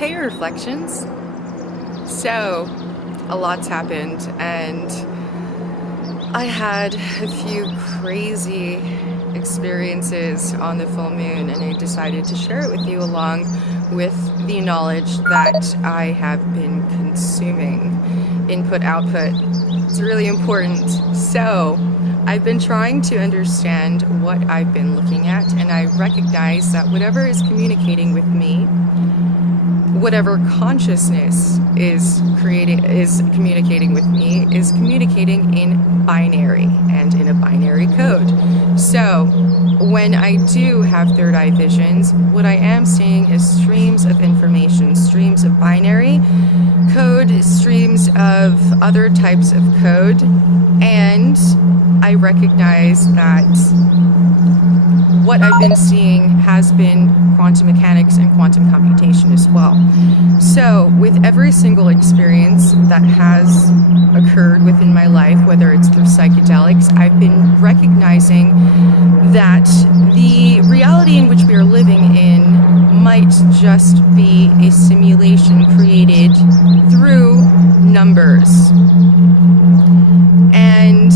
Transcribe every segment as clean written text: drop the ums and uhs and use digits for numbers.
Hey Reflections! So, a lot's happened and I had a few crazy experiences on the full moon, and I decided to share it with you along with the knowledge that I have been consuming. Input-output. It's really important. So, I've been trying to understand what I've been looking at, and I recognize that whatever is communicating with me, whatever consciousness is communicating with me, is communicating in binary and in a binary code. So when I do have third eye visions, what I am seeing is streams of information, streams of binary code, streams of other types of code, and I recognize that what I've been seeing has been quantum mechanics and quantum computation as well. So with every single experience that has occurred within my life, whether it's through psychedelics, I've been recognizing that the reality in which we are living in might just be a simulation created through numbers. And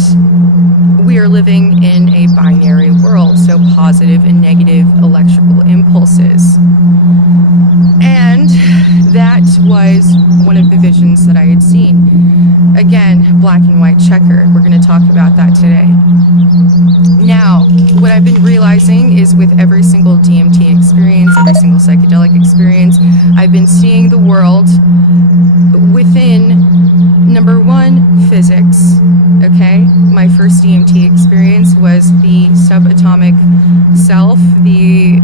we are living in a binary world, so positive and negative electrical impulses. And that was one of the visions that I had seen. Again, black and white checker. We're going to talk about that today. Now, what I've been realizing is with every single DMT experience, every single psychedelic experience, I've been seeing the world within, number one, physics. Okay, my first DMT experience was the subatomic self, the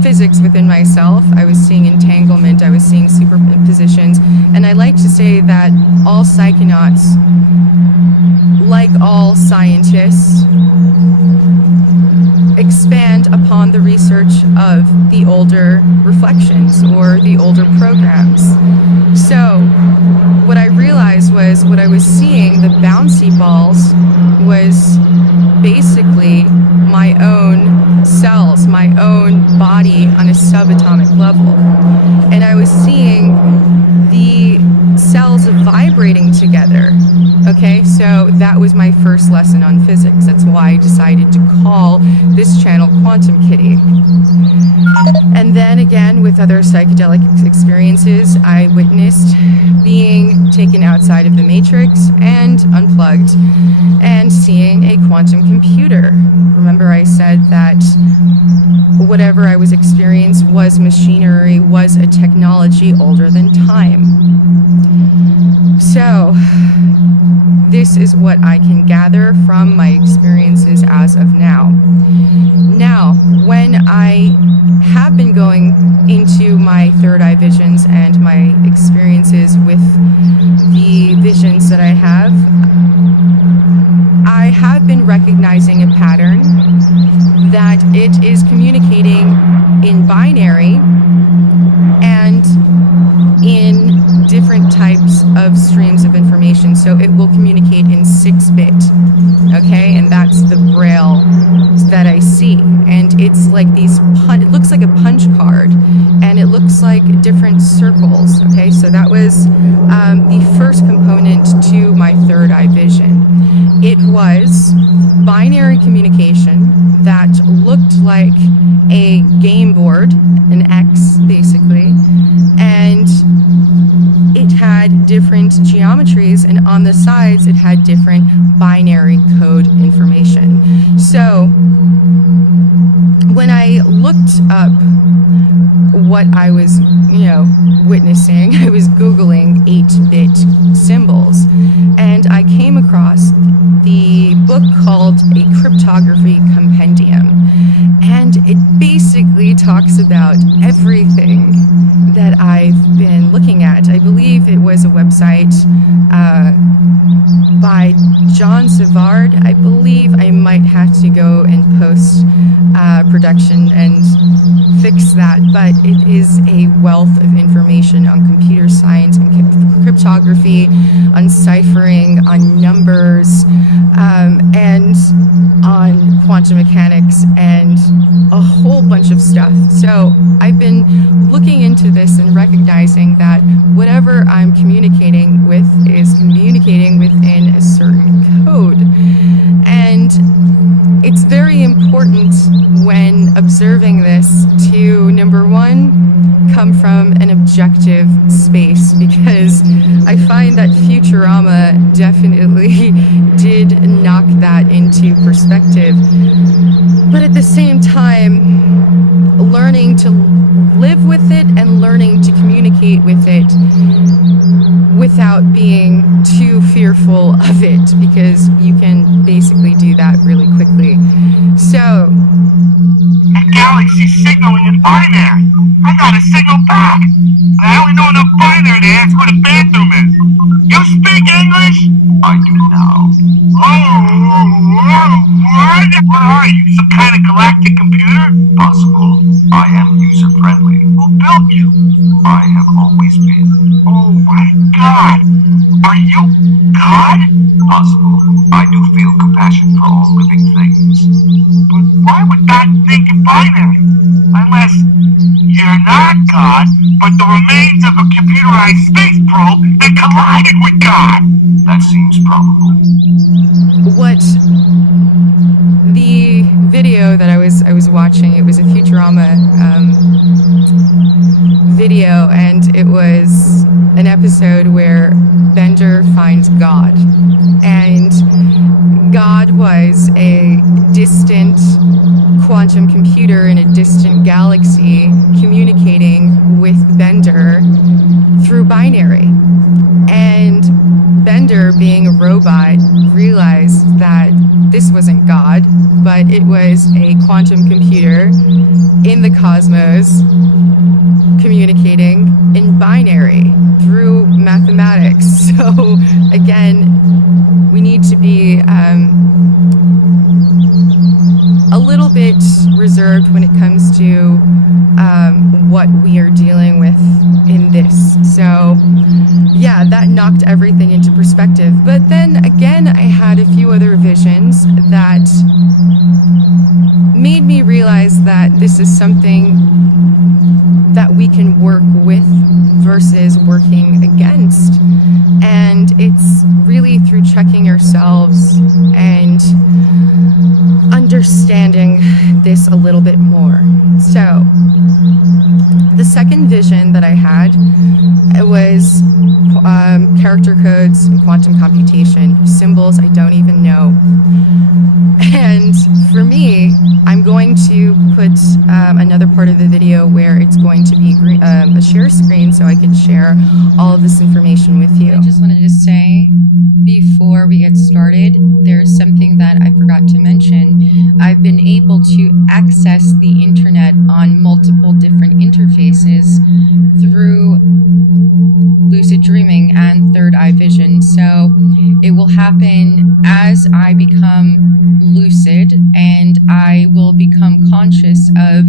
physics within myself. I was seeing entanglement, I was seeing superpositions, and I like to say that all psychonauts, like all scientists, expand upon the research of the older reflections or the older programs. So what I realized was what I was seeing, the bouncy balls, was basically my own cells, my own body on a subatomic level. And I was seeing the cells vibrating together. Okay, so that was my first lesson on physics. That's why I decided to call this channel Quantum Kitty. And then again, with other psychedelic experiences, I witnessed being taken outside of the matrix and unplugged and seeing a quantum computer. Remember I said that whatever I was experiencing was machinery, was a technology older than time. So this is what I can gather from my experiences as of now. Now, when I have been going into my third eye visions and my experiences with the visions that I have been recognizing a pattern that it is communicating in binary and in different types of streams of information. So it will communicate in 6-bit, okay? And that's the braille that I see. And it's like these, it looks like a punch card, and it looks like different circles, okay? So that was the first component to my third eye vision. It was binary communication that looked like a game board, an X basically, and it had different geometries, and on the sides it had different binary code information. So when I looked up what I was, witnessing, I was Googling 8-bit symbols, and I came across the book called A Cryptography Compendium. And it basically talks about everything that I've been looking at. I believe it was a website by John Savard. I believe I might have to go and post production and fix that, but it is a wealth of information on computer science and cryptography, on ciphering, on numbers, and on quantum mechanics, and a whole bunch of stuff. So I've been looking into this and recognizing that whatever I'm communicating with is communicating within a certain code. And it's very important when observing this to, number one, come from an objective space, because I find that Futurama definitely did knock that into perspective. But at the same time, learning to live with it and learning to communicate with it without being too fearful of it, because you can basically do that really quickly. So, that galaxy's signaling in binary. I got a signal back. I only know enough binary to ask where the bathroom is. You speak English? I do now. What are you, some kind of galactic computer? Possible. I am user-friendly. Who built you? I have always been. Oh my God! Are you God? Possible. I do feel compassion for all living things. But why would God think in binary? Unless you're not God, but the remains of a computerized space probe that collided with God. That seems probable. What the video that I was watching, it was a Futurama video, and it was an episode where Bender finds God, and God was a distant quantum computer in a distant galaxy communicating with Bender through binary. And Bender, being a robot, realized that this wasn't God, but it was a quantum computer in the cosmos communicating in binary through mathematics. So again, we need to be a little bit reserved when it comes to what we are dealing with in this. So yeah, that knocked everything into perspective. But then again, I had a few other visions that made me realize that this is something that we can work with versus working against. And it's really through checking ourselves and understanding this a little bit more. So the second vision that I had, it was character codes and quantum computation, symbols I don't even know. And for me, I'm going to put another part of the video where it's going to be a share screen so I can share all of this information with you. I just wanted to say, before we get started, there's something that I forgot to mention. I've been able to access the internet on multiple different interfaces through lucid dreaming and third eye vision. So it will happen as I become lucid, and I will become conscious of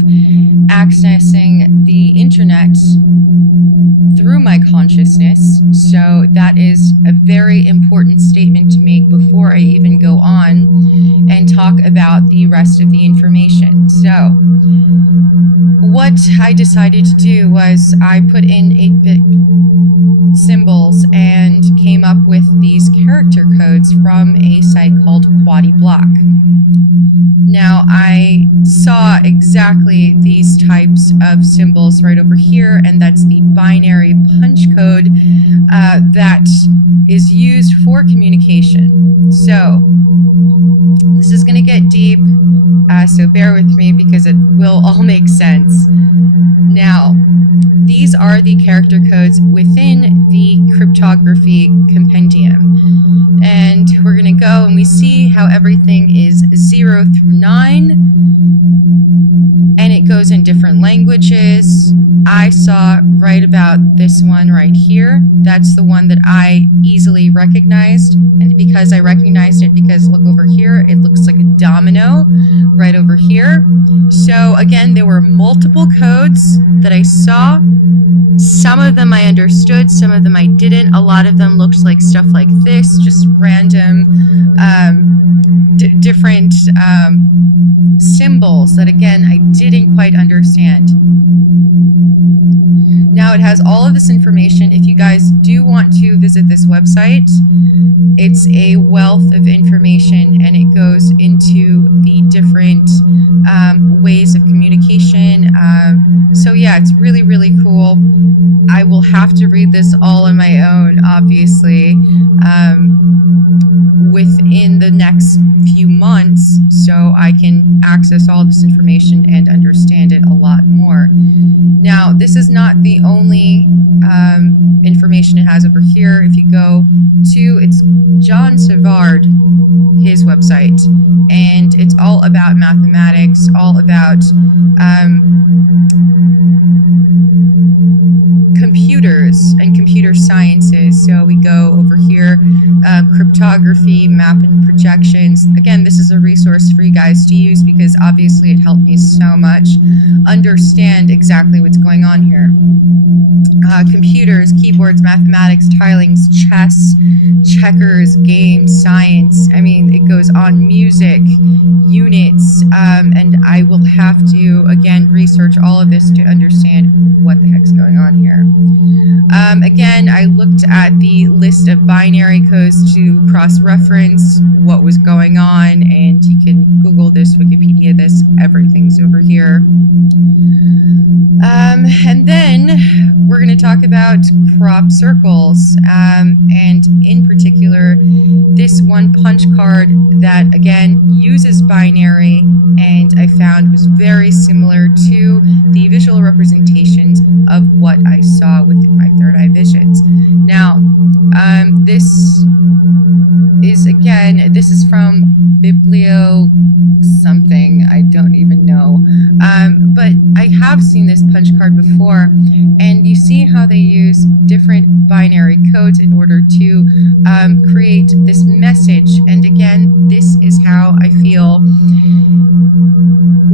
accessing the internet through my consciousness. So that is a very important statement to make before I even go on and talk about the rest of the information. So what I decided to do was I put in 8-bit symbols and came up with these character codes from a site called QuadiBlock. Now, I saw exactly these types of symbols right over here, and that's the binary punch code that is used for communication. So this is going to get deep, so bear with me because it will all make sense. Now, these are the character codes within the cryptography compendium. And we're going to go and we see how everything is 0 through 9. And it goes in different languages. I saw right about this one right here. That's the one that I easily recognized. And because I recognized it, because look over here, it looks like a domino right over here. So again, there were multiple codes that I saw. Some of them I understood, some of them I didn't. A lot of them looked like stuff like this, just random different symbols that again I didn't quite understand. Now it has all of this information. If you guys do want to visit this website, it's a wealth of information and it goes into the different ways of communication. So yeah, it's really, really cool. I will have to read this all on my own, obviously, within the next few months, so I can access all this information and understand it a lot more. Now, this is not the only information it has over here. If you go to, it's John Savard, his website, and it's all about mathematics, all about computers and computer sciences. So we go over here, cryptography, map and projections. Again, this is a resource for you guys to use because obviously it helped me so much understand exactly what's going on here. Computers, keyboards, mathematics, tilings, chess, checkers, games, science. I mean, it goes on, music, units, and I will have to, again, research all of this to understand what the heck's going on here. Again, I looked at the list of binary codes to cross-reference what was going on, and you can Google this, Wikipedia this, everything's over here. And then we're going to talk about crop circles, and in particular, this one punch card that, again, uses binary, and I found was very similar to the visual representations of what I saw within my third eye visions. Now, this is, again, this is from Biblio something, I don't even know, but I have seen this punch card before, and you see how they use different binary codes in order to create this message. And again, this is how I feel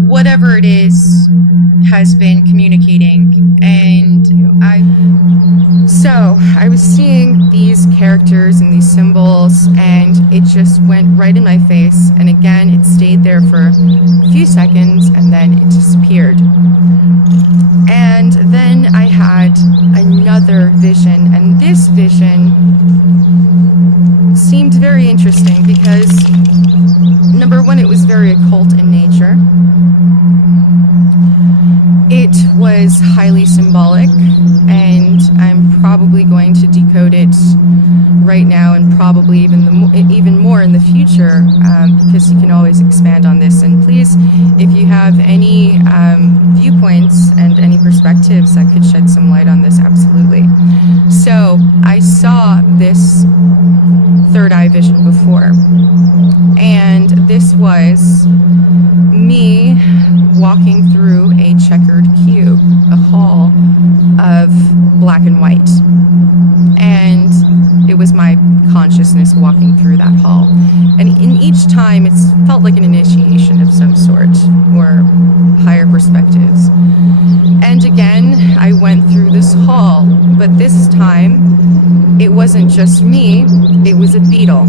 whatever it is has been communicating. And I was seeing these characters and these symbols, and it just went right in my face, and again it stayed there for a few seconds and then it disappeared. And then I had another vision, and this vision seemed very interesting because, number one, it was very occult in nature. It was highly symbolic, and I'm probably going to decode it right now and probably even more in the future, because you can always expand on this. And please, if you have any viewpoints and any perspectives that could shed some light on this, absolutely. So I saw this third eye vision before, and this was me walking through a checkered cube, a hall of black and white, and it was my consciousness walking through that hall. And in each time it felt like an initiation of some sort, or higher perspectives. And again, I went through this hall, but this time it wasn't just me, it was a beetle.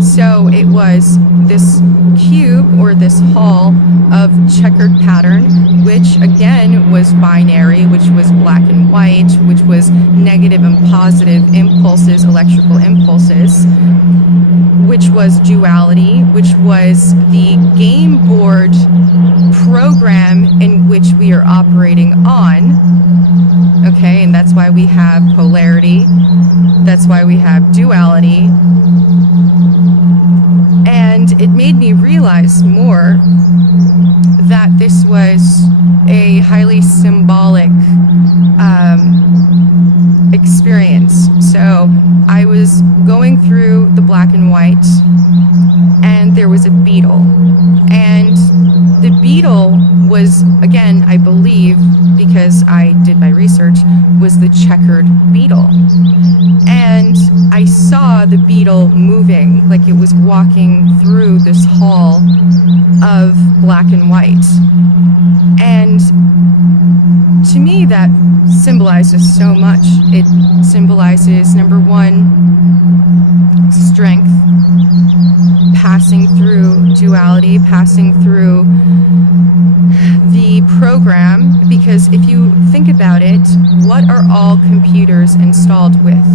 So it was this cube, or this hall of checkered pattern, which again was binary, which was black and white, which was negative and positive impulses, electrical impulses, which was duality, which was the game board program in which we are operating on. Okay, and that's why we have polarity, that's why we have duality. And it made me realize more that this was a highly symbolic did my research, was the checkered beetle. And I saw the beetle moving, like it was walking through this hall of black and white. And to me, that symbolizes so much. It symbolizes, number one, strength, passing through duality, passing through the program, because if you think about it, what are all computers installed with?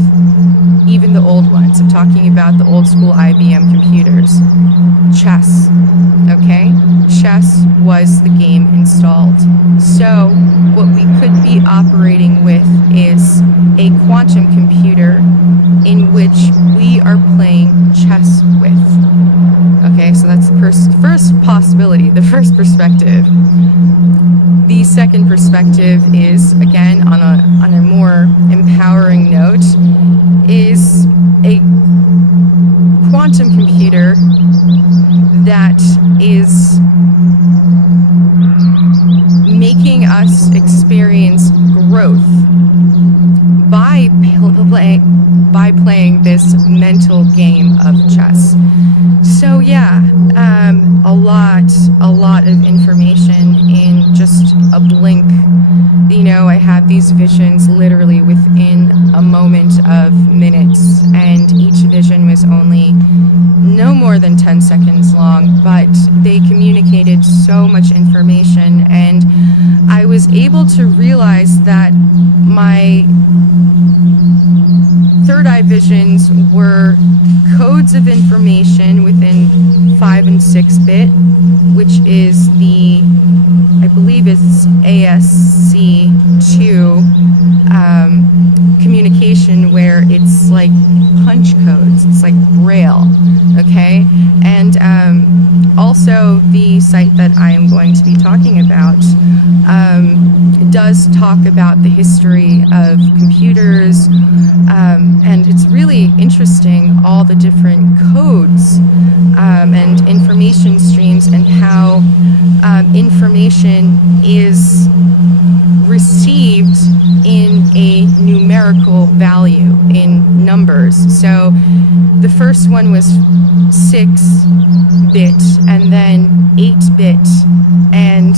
Even the old ones. I'm talking about the old school IBM computers. Chess, okay? Chess was the game installed. So what we could be operating with is a quantum computer in which we are playing chess with. Okay, so that's the first possibility, the first perspective. The second perspective is, again, on a more empowering note, is a quantum computer that is making us experience growth by playing this mental game of chess. So yeah, a lot of information in just a blink. You know, I had these visions literally within a moment of minutes, and each vision was only no more than 10 seconds long, but they communicated so much information, and I was able to realize that my third eye visions were codes of information within 5 and 6-bit, which is the, I believe it's ASC2 communication, where it's like punch codes, it's like Braille, okay? And also the site that I am going to be talking about does talk about the history of computers, and it's really interesting, all the different codes and information streams, and how information is received in a numerical value, in numbers. So the first one was 6-bit, and then 8-bit, and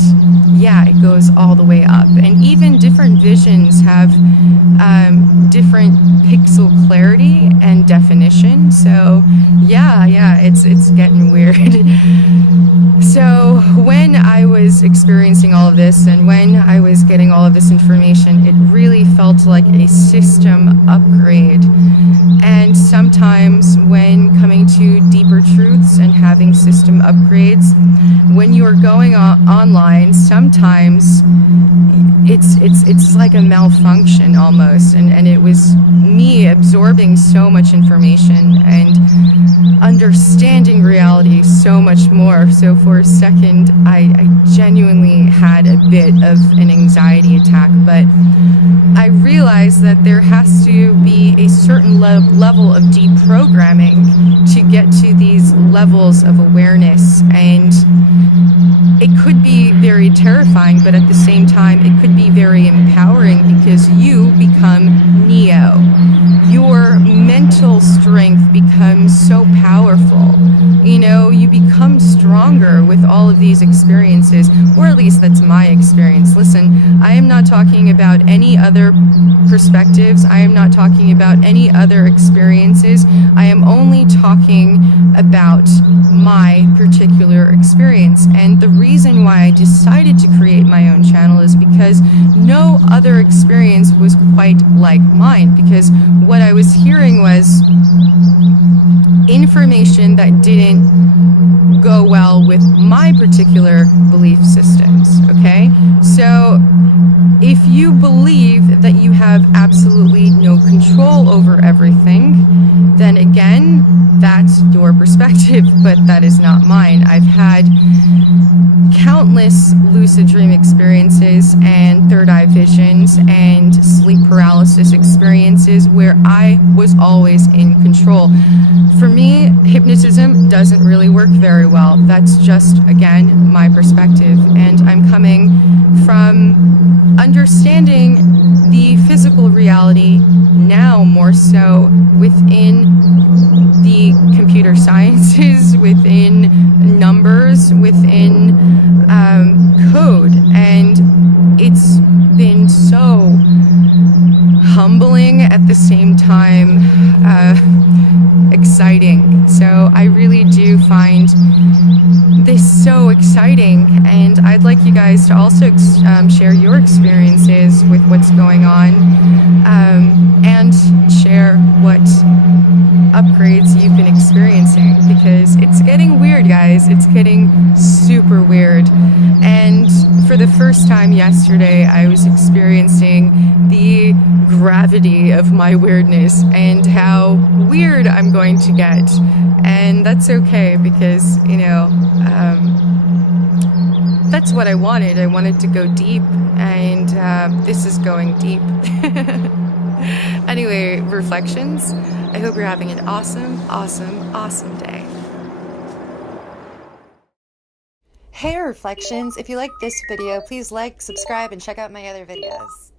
yeah, it goes all the way up. And even different visions have different pixel clarity and definition. So yeah, it's getting weird. So when I was experiencing all of this, and when I was getting all of this information, it really felt like a system upgrade. And sometimes when coming to deeper truths and having system upgrades, when you are going online, sometimes it's like a malfunction almost, and it was me absorbing so much information and understanding reality so much more. So for a second, I genuinely had a bit of an anxiety attack, but I realized that there has to be a certain level of deprogramming to get to these levels of awareness, and it could be very terrifying, but at the same time, it could be very empowering, because you become Neo. Your mental strength becomes so powerful. You know, you become stronger with all of these experiences, or at least that's my experience. Listen, I am not talking about any other perspectives. I am not talking about any other experiences. I am only talking about my particular experience. And the reason why I decided to create my own channel is because no other experience was quite like mine, because what I was hearing was information that didn't go well with my particular belief systems, okay? So if you believe that you have absolutely no control over everything, then again, that's your perspective, but that is not mine. I've had countless lucid dream experiences and third eye visions and sleep paralysis experiences where I was always in control. For me, hypnotism doesn't really work very well. That's just, again, my perspective. And I'm coming from understanding the physical reality now more so within the computer sciences, within numbers, within code. And it's been so humbling at the same time exciting. So I really do find this so exciting, and I'd like you guys to also share your experiences with what's going on, and share what upgrades you've been experiencing, because it's getting weird, guys. It's getting super weird. And for the first time yesterday, I was experiencing the gravity of my weirdness and how weird I'm going to get. And that's okay, because, you know, that's what I wanted. I wanted to go deep, and this is going deep. Anyway, reflections. I hope you're having an awesome, awesome, awesome day. Hey Reflections, if you like this video, please like, subscribe, and check out my other videos.